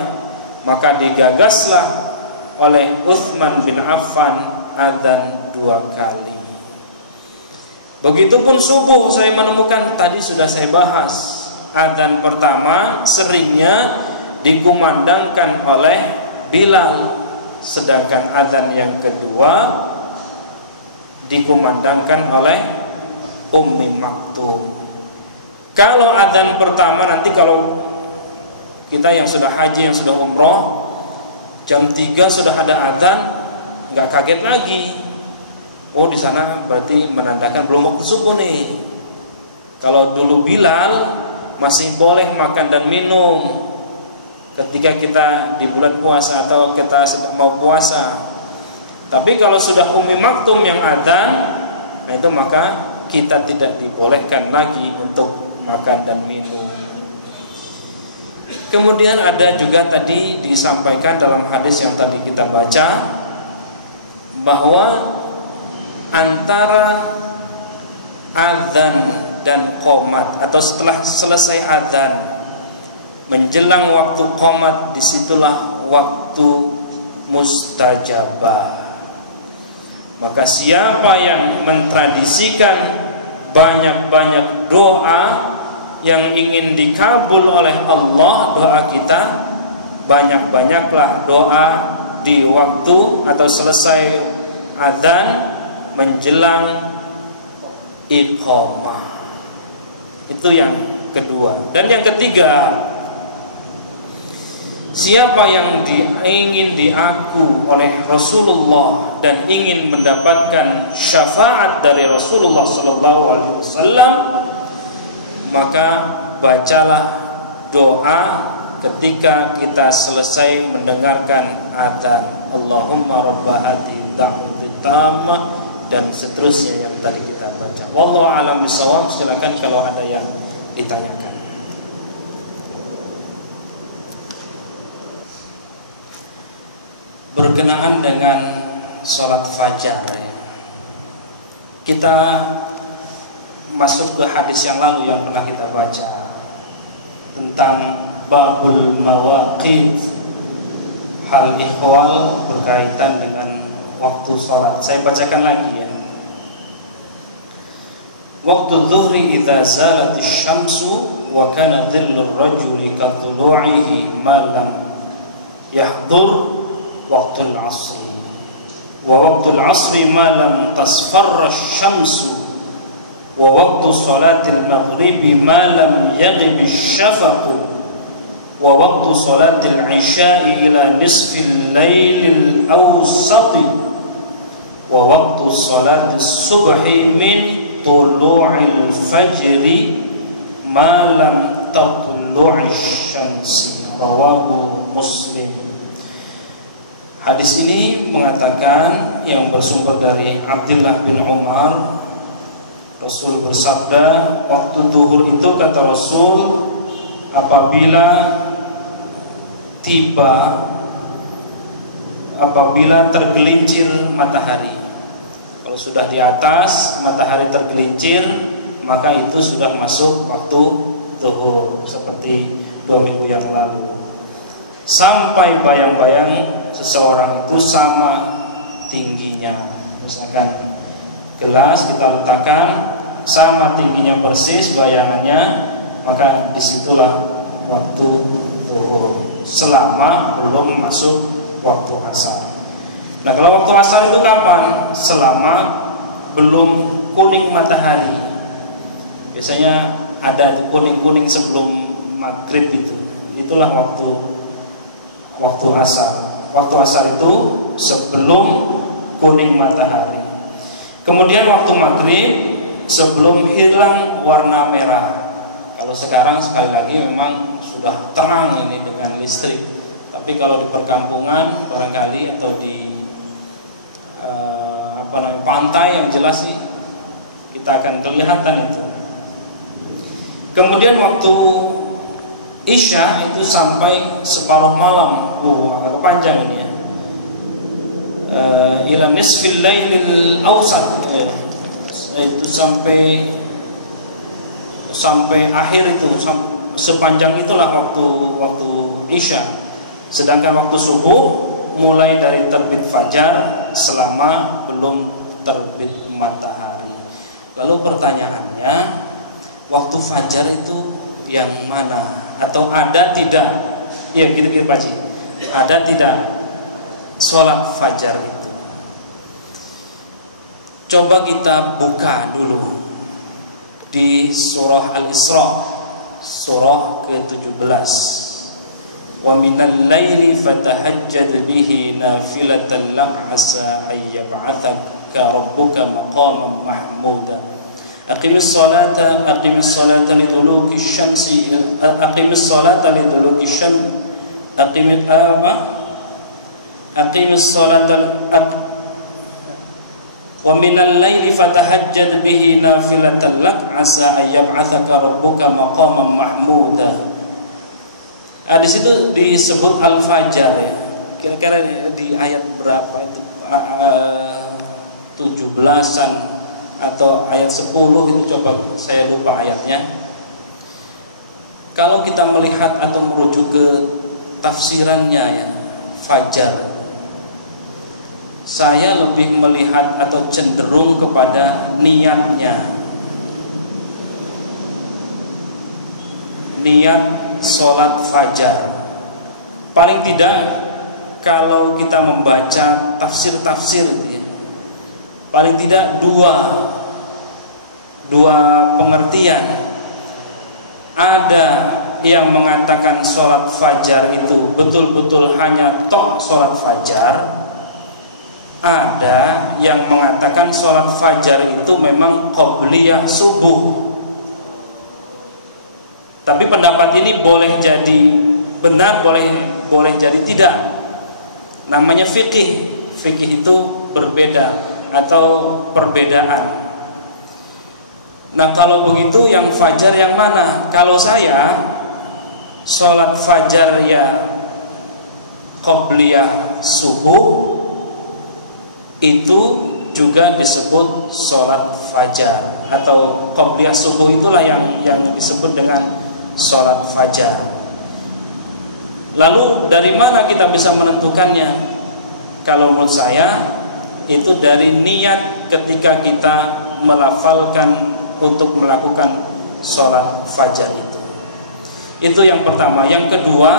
maka digagaslah oleh Utsman bin Affan adzan 2 kali. Begitupun subuh, saya menemukan tadi sudah saya bahas, adzan pertama seringnya dikumandangkan oleh Bilal, sedangkan adzan yang kedua dikumandangkan oleh Ummi Maktum. Kalau adzan pertama nanti, kalau kita yang sudah haji, yang sudah umroh, jam 3 sudah ada adzan, nggak kaget lagi. Oh, di sana berarti menandakan belum waktu subuh nih. Kalau dulu Bilal masih boleh makan dan minum ketika kita di bulan puasa atau kita sedang mau puasa. Tapi kalau sudah Ummi Maktum yang adzan, nah itu maka kita tidak dibolehkan lagi untuk makan dan minum. Kemudian ada juga tadi disampaikan dalam hadis yang tadi kita baca, bahwa antara adzan dan qomat, atau setelah selesai adzan menjelang waktu qomat, disitulah waktu mustajabah. Maka siapa yang mentradisikan banyak-banyak doa yang ingin dikabul oleh Allah, doa kita, banyak-banyaklah doa di waktu atau selesai adzan menjelang iqamah. Itu yang kedua. Dan yang ketiga, siapa yang ingin diaku oleh Rasulullah dan ingin mendapatkan syafaat dari Rasulullah SAW, maka bacalah doa ketika kita selesai mendengarkan adzan. Allahumma rabba hati da'wati tammah, dan seterusnya yang tadi kita baca. Wallahu a'lam bishawab. Silakan kalau ada yang ditanyakan. Berkenaan dengan sholat fajar, kita masuk ke hadis yang lalu yang pernah kita baca tentang babul mawaqit, hal ihwal berkaitan dengan waktu sholat. Saya bacakan lagi ya. Waktu zuhri idza zalatis syamsu wa kana dhillur rajuli ka tulu'ihi ma lam yahdur waqtul 'ashri wa waqtul 'ashri ma lam tasfarra asy-syamsu wa waqtu salatil maghribi ma lam yaghib asy-syafaqu wa waqtu salatil 'isya'i ila nisfil lailil awsati wa waqtu salatis subhi min tulu'il fajri ma lam tatlu'ish syamsi. Rawahu Muslim. Hadis ini mengatakan, yang bersumber dari Abdullah bin Umar, Rasul bersabda, waktu zuhur itu, kata Rasul, apabila tergelincir matahari. Kalau sudah di atas matahari tergelincir, maka itu sudah masuk waktu zuhur, seperti 2 minggu yang lalu. Sampai bayang-bayang seseorang itu sama tingginya. Misalkan gelas kita letakkan sama tingginya persis bayangannya, maka disitulah waktu zuhur, selama belum masuk waktu asar. Nah, kalau waktu asar itu kapan? Selama belum kuning matahari. Biasanya ada kuning-kuning sebelum maghrib itu. Itulah waktu asar. Waktu asar itu sebelum kuning matahari. Kemudian waktu maghrib sebelum hilang warna merah. Kalau sekarang sekali lagi memang sudah terang ini dengan listrik. Tapi kalau di perkampungan barangkali atau di pantai yang jelas sih kita akan kelihatan itu. Kemudian waktu Isya itu sampai separuh malam. Agak panjang ini ya. Ila nisfil lailil awsat, itu sampai akhir itu, sepanjang itulah waktu Isya. Sedangkan waktu subuh mulai dari terbit fajar selama belum terbit matahari. Lalu pertanyaannya, waktu fajar itu yang mana? Atau ada tidak? Ya gitu-gitu Pak Ji. Ada tidak sholat fajar itu? Coba kita buka dulu di surah Al-Isra, surah ke-17. Wa minal laili fatahajjad bihi nafilatan lak asa ay yab'athaka rabbuka maqaman mahmuda. Aqimis salata liduluki syamsi aqimis salata liduluki syamsi aqimis salata wa minal laili fatahajjad bihi nafilatan lak asa ay yab'athaka rabbuka maqaman mahmuda. Di situ disebut al-fajar ya. Kira-kira di ayat berapa itu? 17-an atau ayat 10 itu, coba saya lupa ayatnya. Kalau kita melihat atau merujuk ke tafsirannya ya, fajar, saya lebih melihat atau cenderung kepada niatnya. Niat sholat fajar. Paling tidak kalau kita membaca tafsir-tafsir ya, paling tidak dua pengertian. Ada yang mengatakan sholat fajar itu betul-betul hanya tok sholat fajar. Ada yang mengatakan sholat fajar itu memang qobliyah subuh. Tapi pendapat ini boleh jadi benar, boleh jadi tidak. Namanya fikih. Fikih itu berbeda atau perbedaan. Nah kalau begitu yang fajar yang mana? Kalau saya sholat fajar ya qobliyah subuh, itu juga disebut sholat fajar, atau qobliyah subuh itulah yang disebut dengan sholat fajar. Lalu dari mana kita bisa menentukannya? Kalau menurut saya itu dari niat ketika kita melafalkan untuk melakukan sholat fajar itu. Itu yang pertama. Yang kedua,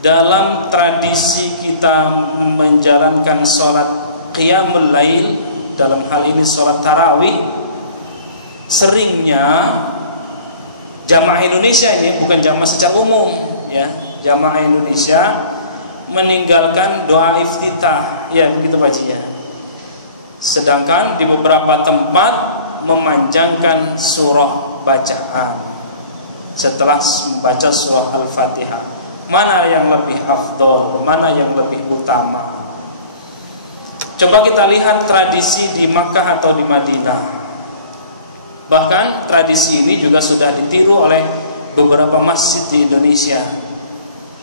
dalam tradisi kita menjalankan sholat qiyamul lail, dalam hal ini sholat tarawih, seringnya jamaah Indonesia ini, bukan jamaah secara umum ya, jamaah Indonesia meninggalkan doa iftitah ya, begitu Pak Ji ya. Sedangkan di beberapa tempat memanjangkan surah bacaan setelah membaca surah Al-Fatihah. Mana yang lebih afdol, mana yang lebih utama? Coba kita lihat tradisi di Makkah atau di Madinah. Bahkan tradisi ini juga sudah ditiru oleh beberapa masjid di Indonesia.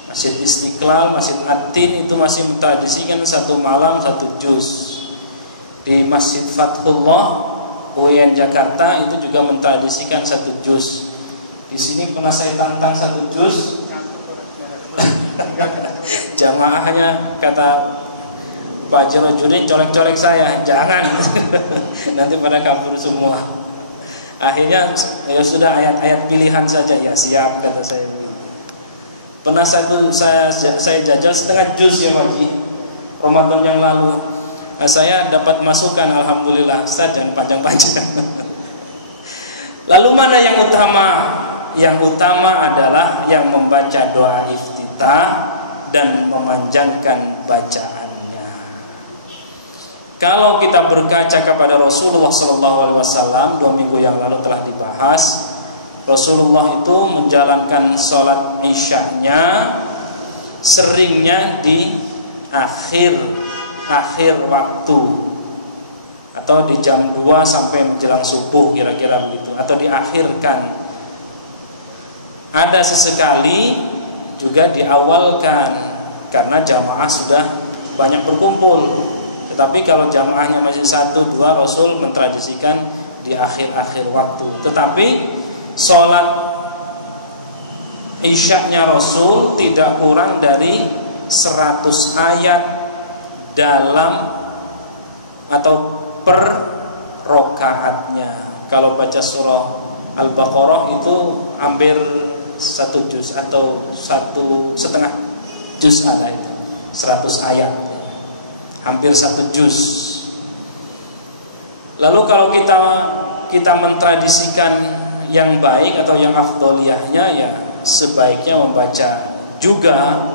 Masjid Istiqlal, Masjid At-Tin itu masih mentradisikan satu malam satu juz. Di Masjid Fathullah UIN Jakarta itu juga mentradisikan satu juz. Di sini pernah saya tantang satu juz. Jamaahnya kata Pak Jalojudin, colek-colek saya, jangan. Nanti pada kabur semua. Akhirnya ya sudah, ayat-ayat pilihan saja. Ya siap, kata saya. Pernah saya jajal setengah juz ya Pak Ji, Ramadan yang lalu. Nah, saya dapat masukan, alhamdulillah. Ustaz, jangan panjang-panjang. Lalu mana yang utama? Yang utama adalah yang membaca doa iftitah dan memanjangkan bacaannya. Kalau kita berkaca kepada Rasulullah SAW, 2 minggu yang lalu telah dibahas, Rasulullah itu menjalankan sholat isya'nya seringnya di akhir waktu, atau di jam 2 sampai menjelang subuh, kira-kira begitu, atau diakhirkan. Ada sesekali juga diawalkan karena jamaah sudah banyak berkumpul. Tetapi kalau jamaahnya masih 1-2, Rasul mentradisikan di akhir-akhir waktu. Tetapi sholat isya'nya Rasul tidak kurang dari 100 ayat dalam atau per rokaatnya. Kalau baca surah Al-Baqarah itu hampir 1 juz atau 1,5 juz, ada itu 100 ayat, hampir 1 juz. Lalu kalau kita mentradisikan yang baik atau yang afdoliyahnya, ya sebaiknya membaca juga